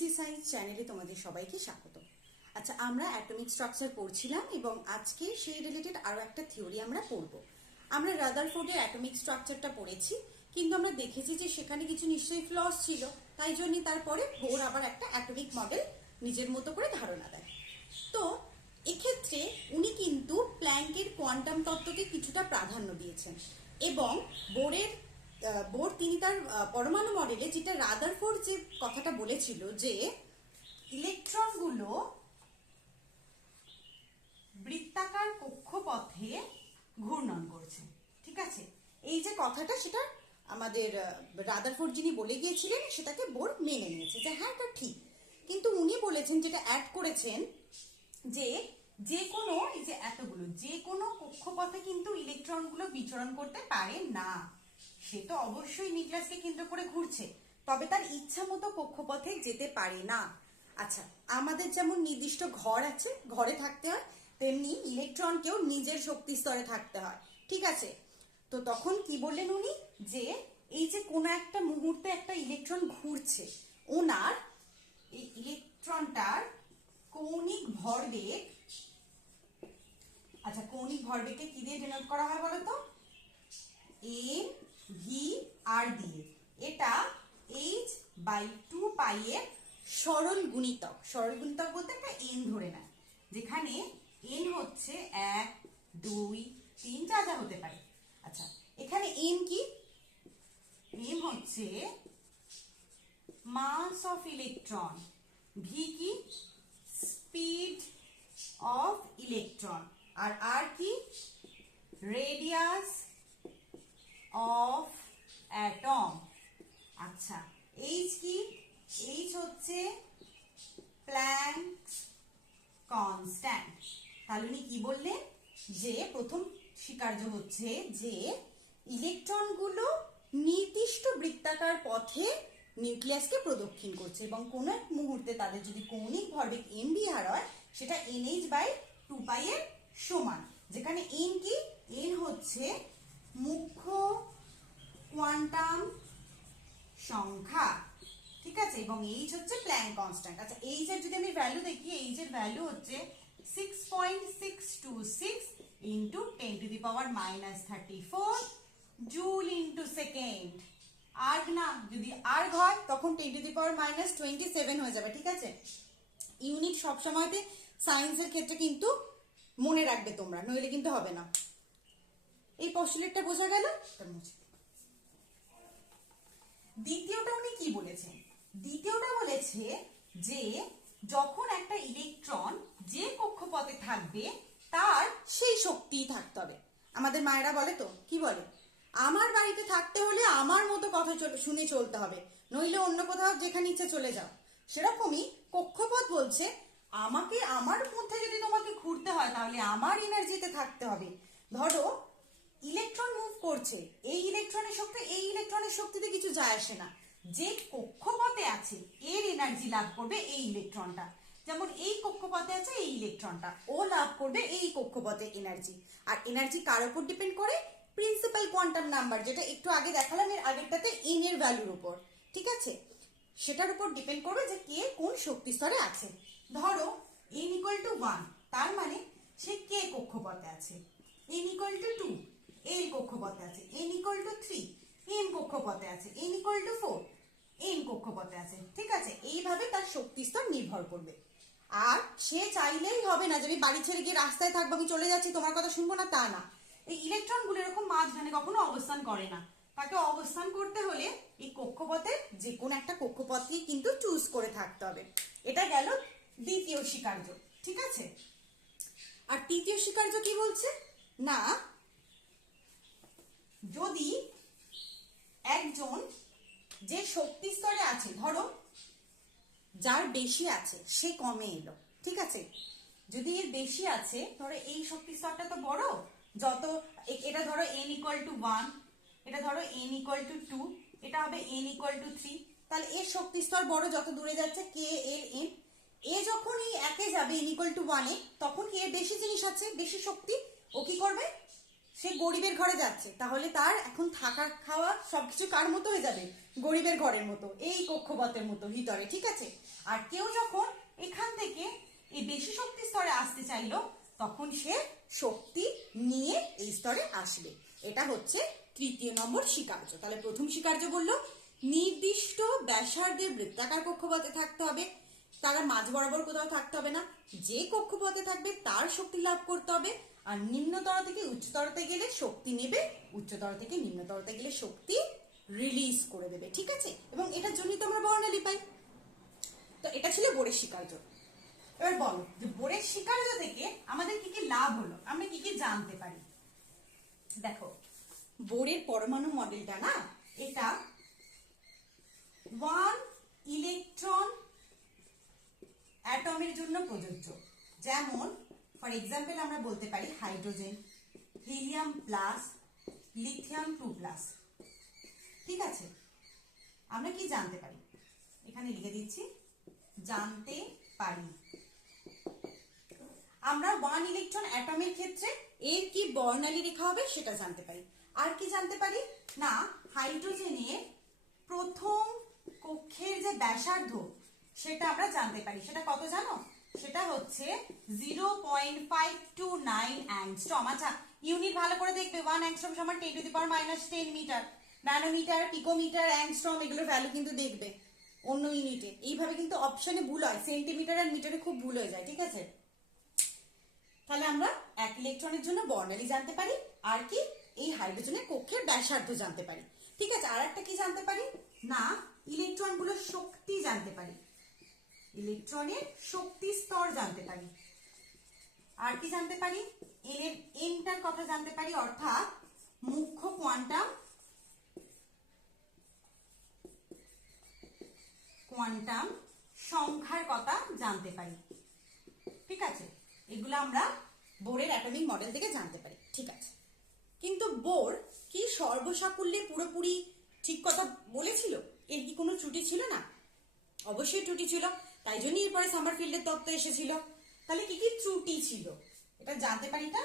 Easy science চ্যানেলে তোমাদের সবাইকে স্বাগত। আচ্ছা, আমরা অ্যাটমিক স্ট্রাকচার পড়ছিলাম এবং আজকে সেই রিলেটেড আরো একটা থিওরি আমরা পড়ব। আমরা রাদারফোর্ডের অ্যাটমিক স্ট্রাকচারটা পড়েছি, কিন্তু আমরা দেখেছি যে সেখানে কিছু নিশ্চয়ই ফ্লস ছিল, তাই জন্যই তারপরে বোর আবার একটা অ্যাটমিক মডেল নিজের মতো করে ধারণা দেয়। তো এক্ষেত্রে উনি কিন্তু প্ল্যাঙ্কের কোয়ান্টাম তত্ত্বকে কিছুটা প্রাধান্য দিয়েছেন এবং বোর তিনি তার পরমাণু মডেলে যেটা রাদারফোর্ড যে কথাটা বলেছিল যে ইলেকট্রনগুলো বৃত্তাকার কক্ষপথে ঘূর্ণন করছে, ঠিক আছে, এই যে কথাটা সেটা আমাদের রাদারফোর্ড যিনি বলে গিয়েছিলেন সেটাকে বোর মেনে নিয়েছে যে হ্যাঁ এটা ঠিক। কিন্তু উনি বলেছেন, যেটা অ্যাড করেছেন, যে যে কোনো এই যে এতগুলো যে কোনো কক্ষপথে কিন্তু ইলেকট্রনগুলো বিচরণ করতে পারে না। সে তো অবশ্যই নিউক্লিয়াসকে কেন্দ্র করে ঘুরছে, তবে তার ইচ্ছা মতো কক্ষপথে যেতে পারে না। আচ্ছা, আমাদের যেমন নির্দিষ্ট ঘর আছে, ঘরে থাকতে হয়, তেমনি ইলেকট্রনকেও নিজের শক্তি স্তরে থাকতে হয়, ঠিক আছে। তো তখন কি বললেন উনি, যে এই যে কোনো একটা মুহূর্তে একটা ইলেকট্রন ঘুরছে, ওনার এই ইলেকট্রনটার কৌণিক ভরবেগ, আচ্ছা কৌণিক ভরবেগকে কি দিয়ে ডিনোট করা হয় বলতো? এম ভি আর দিয়ে। এটা h/2 এর সরল গুণিতক। সরল গুণিতক বলতে একটা এন ধরে নেয়, যেখানে এন হচ্ছে 1 2 3 যা যা হতে পারে। আচ্ছা, এখানে এম কি? এম হচ্ছে মাস অফ ইলেকট্রন, ভি কি? স্পিড অফ ইলেকট্রন, আর আর কি? Radius of atom. আচ্ছা, এইচ কি? এইচ হচ্ছে প্ল্যাঙ্কস কনস্ট্যান্ট। তাহলে উনি কি বললেন, যে প্রথম স্বীকার্য হচ্ছে যে ইলেকট্রনগুলো নির্দিষ্ট বৃত্তাকার পথে নিউক্লিয়াসকে প্রদক্ষিণ করছে এবং কোন এক মুহূর্তে তাদের যদি কৌণিক ভরবেগ mvr হয়, সেটা nh/2 এর সমান, যেখানে n কি? n হচ্ছে মুখ্য কোয়ান্টাম সংখ্যা, ঠিক আছে, এবং এইচ হচ্ছে প্ল্যাঙ্ক কনস্ট্যান্ট। আচ্ছা, এইচ এর যদি আমি ভ্যালু দেখি, এইচ এর ভ্যালু হচ্ছে 6.626 into 10⁻34 joule into second. Erg না, যদি আর্গ হয় তখন 10⁻27 হয়ে যাবে, ঠিক আছে। ইউনিট সবসময়তে সায়েন্সের ক্ষেত্রে কিন্তু মনে রাখবে তোমরা, নইলে কিন্তু হবে না। এই পস্টুলেটটা বোঝা গেল? দ্বিতীয়টা উনি কি বলেছেন? দ্বিতীয়টা বলেছে যে যখন একটা ইলেকট্রন যে কক্ষপথে থাকবে তার সেই শক্তিই থাকতে হবে। আমাদের মায়েরা বলে তো, কি বলে? আমার বাড়িতে থাকতে হলে আমার মতো কথা শুনে চলতে হবে, নইলে অন্য কোথাও যেখানে ইচ্ছে চলে যাও। সেরকমই কক্ষপথ বলছে, আমাকে আমার মধ্যে যদি তোমাকে ঘুরতে হয় তাহলে আমার এনার্জিতে থাকতে হবে। ধরো ইলেকট্রন মুভ করছে, এই ইলেকট্রনের শক্তি এই ইলেকট্রনের শক্তিতে কিছু যায় আসে না, যে কক্ষপথে আছে এর এনার্জি লাভ করবে এই ইলেকট্রনটা। যেমন এই কক্ষপথে আছে এই ইলেকট্রনটা, ও লাভ করবে এই কক্ষপথে এনার্জি। আর এনার্জি কার উপর ডিপেন্ড করে? প্রিন্সিপাল কোয়ান্টাম নাম্বার, যেটা একটু আগে দেখালাম এর আগেরটাতে, এন এর ভ্যালুর উপর, ঠিক আছে। সেটার উপর ডিপেন্ড করবে যে কে কোন শক্তি স্তরে আছে। ধরো n=1, তার মানে সে কে কক্ষপথে আছে। n=2, এল কক্ষপথে আছে। n=3, এম কক্ষপথে আছে। n=4, এন কক্ষপথে আছে, ঠিক আছে। এইভাবে তার শক্তি স্তর নির্ভর করবে। আর সে চাইলেই হবে না যে আমি বাড়ি ছেড়ে গিয়ে রাস্তায় থাকবো, আমি চলে যাচ্ছি, তোমার কথা শুনবো না, তা না। এই ইলেকট্রন গুলো এরকম মাঝখানে কখনো অবস্থান করে না, তাকে অবস্থান করতে হলে এই কক্ষপথে যে কোনো একটা কক্ষপথকে কিন্তু চুজ করে থাকতে হবে। এটা গেল দ্বিতীয় স্বীকার্য, ঠিক আছে। আর তৃতীয় স্বীকার্য কি বলছে? না, যদি একজন যে শক্তি স্তরে আছে, ধরো যার বেশি আছে সে কমে এলো, ঠিক আছে। যদি এর বেশি আছে, ধরো এই শক্তি স্তরটা তো বড়, যত এটা ধরো n=1, এটা ধরো n=2, এটা হবে n=3, তাহলে এর শক্তি স্তর বড়, যত দূরে যাচ্ছে কে এর n। এ যখন এই একে যাবে n=1 এ, তখন কি এর বেশি জিনিস আছে, বেশি শক্তি, ও কি করবে? সে গরিবের ঘরে যাচ্ছে, তাহলে তার এখন থাকা খাওয়া সবকিছু কার মতো হয়ে যাবে? গরিবের ঘরের মতো, এই কক্ষপথের মতো ভিতরে, ঠিক আছে। আর কেউ যখন এখান থেকে এই বেশি শক্তি স্তরে আসতে চাইলো, তখন সে শক্তি নিয়ে এই স্তরে আসবে। এটা হচ্ছে তৃতীয় নম্বর স্বীকার্য। তাহলে প্রথম স্বীকার্য বললো নির্দিষ্ট ব্যাসার্ধের বৃত্তাকার কক্ষপথে থাকতে হবে, তারা মাঝ বরাবর কোথাও থাকতে হবে না, যে কক্ষপথে থাকবে তার শক্তি লাভ করতে হবে। আর নিম্নতর থেকে উচ্চতরতে গেলে শক্তি নেবে, উচ্চতর থেকে নিম্নতরতে গেলে শক্তি রিলিজ করে দেবে, ঠিক আছে। এবং এটার জন্যই তো আমরা বর্ণালী পাই। তো এটা ছিল বোরের স্বীকার্য। এবার বলো যে বোরের স্বীকার্য থেকে আমাদের কি কি লাভ হলো, আমরা কি কি জানতে পারি। দেখো বোরের পরমাণু মডেলটা না, এটা 1 ইলেকট্রন অ্যাটমের জন্য প্রযোজ্য। যেমন ফর এক্সাম্পল আমরা বলতে পারি হাইড্রোজেন, হিলিয়াম প্লাস, লিথিয়াম 2+, ঠিক আছে। আমরা কি জানতে পারি, এখানে লিখে দিচ্ছি, জানতে পারি আমরা 1 ইলেকট্রন অ্যাটমের ক্ষেত্রে এর কি বর্ণালী রেখা হবে সেটা জানতে পারি। আর কি জানতে পারি না, হাইড্রোজেনের প্রথম কক্ষের যে ব্যাসার্ধ সেটা আমরা জানতে পারি। সেটা কত জানো? সেটা হচ্ছে 0.529 অ্যাংস্ট্রম। আচ্ছা ইউনিট ভালো করে দেখবে, 1 অ্যাংস্ট্রম সমান 10⁻⁻10 মিটার। ন্যানোমিটার, পিকোমিটার, অ্যাংস্ট্রম এগুলোর ভ্যালু কিন্তু দেখবে অন্য ইউনিটে। এইভাবে কিন্তু অপশনে ভুল হয়, সেন্টিমিটার আর মিটারে খুব ভুল হয়ে যায়, ঠিক আছে। তাহলে আমরা 1 ইলেকট্রনের জন্য বর্ণালী জানতে পারি, আর কি এই হাইড্রোজেনের কক্ষের ব্যাসার্ধ জানতে পারি, ঠিক আছে। আর একটা কি জানতে পারি না, ইলেকট্রনগুলোর শক্তি জানতে পারি, ইলেকট্রনের শক্তি স্তর জানতে পারি। আর কি জানতে পারি, এর এনটার কথা জানতে পারি, অর্থাৎ মুখ্য কোয়ান্টাম সংখ্যার কথা জানতে পারি, ঠিক আছে। এগুলো আমরা বোরের অ্যাটমিক মডেল থেকে জানতে পারি, ঠিক আছে। কিন্তু বোর কি সর্বসাকুল্যে পুরোপুরি ঠিক কথা বলেছিল? এর কি কোনো ত্রুটি ছিল না? অবশ্যই ত্রুটি ছিল, তাই জন্যই এরপরে সামারফিল্ডের তত্ত্ব এসেছিল। তাহলে কি কি ত্রুটি ছিল এটা জানতে পারি, তা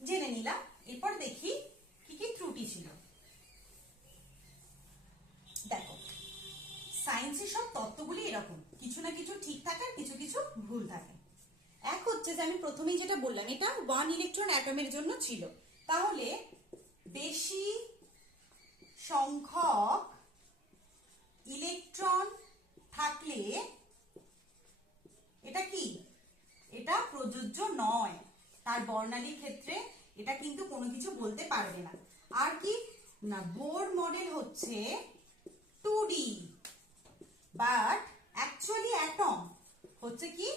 জেনে নিলাম। এরপর দেখি কি কি ত্রুটি ছিল। দেখো সায়েন্সের সব তত্ত্বগুলি এরকম, কিছু না কিছু ঠিক থাকে আর কিছু কিছু ভুল থাকে। এক হচ্ছে যে আমি প্রথমেই যেটা বললাম, এটা 1 ইলেকট্রন অ্যাটমের জন্য ছিল, তাহলে বেশি সংখ্যক ইলেকট্রন থাকলে এটা কি, এটা প্রযোজ্য নয়, তার বর্ণালীর ক্ষেত্রে এটা কিন্তু কোনো কিছু বলতে পারবে না। আর কি না, বোর মডেল হচ্ছে 2D, বাট অ্যাকচুয়ালি অ্যাটম হচ্ছে কি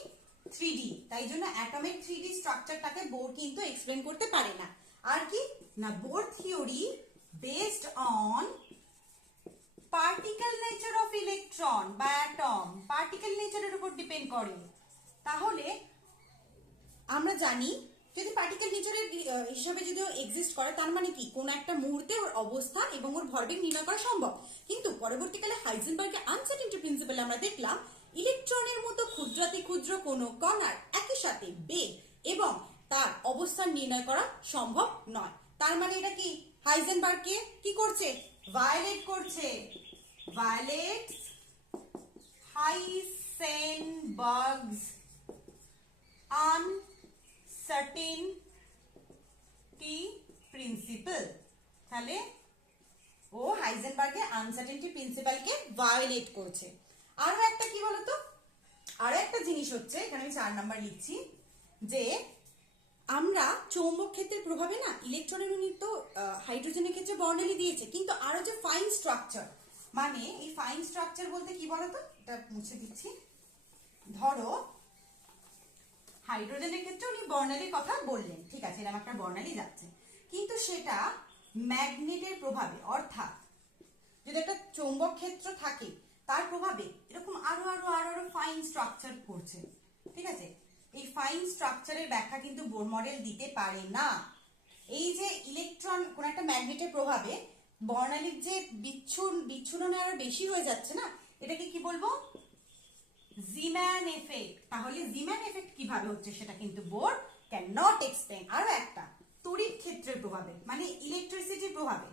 3D, তাই জন্য অ্যাটমের 3D স্ট্রাকচারটাকে বোর কিন্তু এক্সপ্লেন করতে পারে না। আর কি না, Bohr theory based on particle nature of electron বা অ্যাটম, পার্টিকেল নেচারের উপর ডিপেন্ড করে। তাহলে আমরা জানি যদি পার্টিকেল নেচারের হিসাবে যদি এক্সিস্ট করে, তার মানে কি কোন একটা মুহূর্তে ওর অবস্থা এবং ওর ভরবেগ নির্ণয় করা সম্ভব। কিন্তু পরবর্তীকালে হাইজেনবার্গের আনসার্টেনিটি প্রিন্সিপালে আমরা দেখলাম ইলেকট্রনের মতো ক্ষুদ্রাতি ক্ষুদ্র কোনো কণার একই সাথে বেগ এবং তার অবস্থান নির্ণয় করা সম্ভব নয়। তার মানে এটা কি হাইজেনবার্গকে কি করছে, ভায়োলেট করছে, ভায়োলেটস হাইজেনবার্গস আনসার্টেনিটি প্রিন্সিপাল। তাহলে ও হাইজেনবার্গের আনসার্টেনিটি প্রিন্সিপালকে ভায়োলেট করছে। আরো একটা কি বলতো, আরো একটা জিনিস হচ্ছে, এখানে আমি 4 নাম্বার লিখছি, যে আমরা চৌম্বক ক্ষেত্রের প্রভাবে না ইলেকট্রনের উনি তো হাইড্রোজেনের ক্ষেত্রে বর্ণালী দিয়েছে, কিন্তু আরো যে ফাইন স্ট্রাকচার, মানে এই ফাইন স্ট্রাকচার বলতে কি বলতো, এটা মুছে দিচ্ছি। ধরো হাইড্রোজেনের ক্ষেত্রে উনি বর্ণালীর কথা বললেন, ঠিক আছে, এরকম একটা বর্ণালী যাচ্ছে, কিন্তু সেটা ম্যাগনেটের প্রভাবে, অর্থাৎ যদি একটা চৌম্বক ক্ষেত্র থাকে তার প্রভাবে এরকম আরো আরো আরো আরো ফাইন স্ট্রাকচার করছে, ঠিক আছে। এই ফাইন স্ট্রাকচারের ব্যাখ্যা কিন্তু বোর মডেল দিতে পারে না। এই যে ইলেকট্রন কোন একটা ম্যাগনেটের প্রভাবে বর্ণালীর যে বিচ্ছুরণ আরো বেশি হয়ে যাচ্ছে না, এটাকে কি বলবো, জিম্যান এফেক্ট। তাহলে জিম্যান এফেক্ট কিভাবে হচ্ছে সেটা কিন্তু বোর ক্যান নট এক্সপ্লেন। আরো একটা তড়িৎ ক্ষেত্রের প্রভাবে, মানে ইলেকট্রিসিটির প্রভাবে।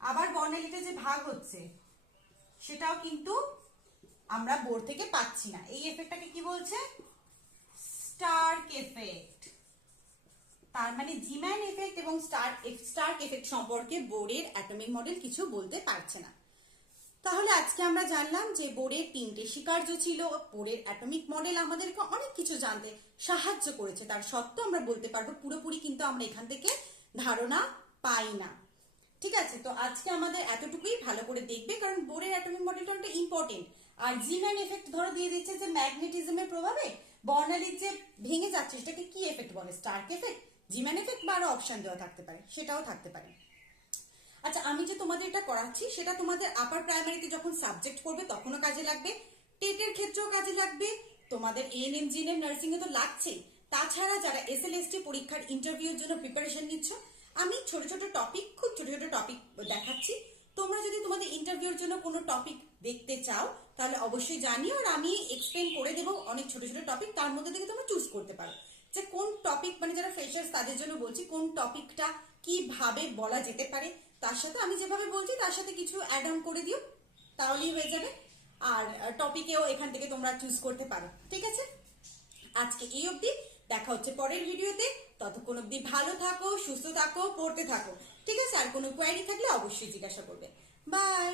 আবার বর্ণালীটা যে ভাগ হচ্ছে সেটাও কিন্তু আমরা বোর্ড থেকে পাচ্ছি না। এই এফেক্টটাকে কি বলছে? Stark effect. তার মানে জিম্যান এফেক্ট এবং স্টার্ক এফেক্ট সম্পর্কে বোরের অ্যাটমিক মডেল কিছু বলতে পারছে না। তাহলে আজকে আমরা জানলাম যে বোরের 3টে স্বীকার্য ছিল। বোরের অ্যাটমিক মডেল আমাদেরকে অনেক কিছু জানতে সাহায্য করেছে, তার সত্ত্বেও আমরা বলতে পারবো পুরোপুরি কিন্তু আমরা এখান থেকে ধারণা পাই না। ঠিক আছে, তো আজকে আমাদের এতটুকুই, ভালো করে দেখবে কারণ বোরের অ্যাটমিক মডেলটা অনেকটা ইম্পর্টেন্ট। আর জিম্যান এফেক্ট ধরো দিয়ে দিচ্ছে যে ম্যাগনেটিজমের প্রভাবে বর্ণালীর যে ভেঙে যাচ্ছে সেটাকে কি এফেক্ট বলে? স্টার্ক এফেক্ট, জিম্যান এফেক্ট, বা আরো অপশন দেওয়া থাকতে পারে, সেটাও থাকতে পারে। আচ্ছা, আমি যে তোমাদের এটা করাচ্ছি সেটা তোমাদের আপার প্রাইমারিতে যখন সাবজেক্ট করবে তখনও কাজে লাগবে, টেটের ক্ষেত্রেও কাজে লাগবে, তোমাদের এএনএম জিএনএম নার্সিং এ তো লাগছেই। তাছাড়া যারা এসএলএসটি পরীক্ষার ইন্টারভিউর জন্য প্রিপারেশন নিচ্ছ, আমি ছোট ছোট টপিক, খুব ছোট ছোট টপিক দেখাচ্ছি। তোমরা যদি তোমাদের ইন্টারভিউর জন্য কোনো টপিক দেখতে চাও তাহলে অবশ্যই জানিও, আর আমি এক্সপ্লেন করে দেবো অনেক ছোট ছোট টপিক, তার মধ্যে থেকে তোমরা চুজ করতে পারো যে কোন টপিক, মানে যারা ফ্রেশার্স তাদের জন্য বলছি, কোন টপিকটা কিভাবে বলা যেতে পারে। তার সাথে আমি যেভাবে বলছি তার সাথে কিছু অ্যাড অন করে দিও, তাহলেই হয়ে যাবে। আর টপিকেও এখান থেকে তোমরা চুজ করতে পারো। ঠিক আছে, আজকে এই অবধি, দেখা হচ্ছে পরের ভিডিওতে। ততক্ষণ অবধি ভালো থাকো, সুস্থ থাকো, পড়তে থাকো। ঠিক আছে, আর কোনো কোয়ারি থাকলে অবশ্যই জিজ্ঞাসা করবে। বাই।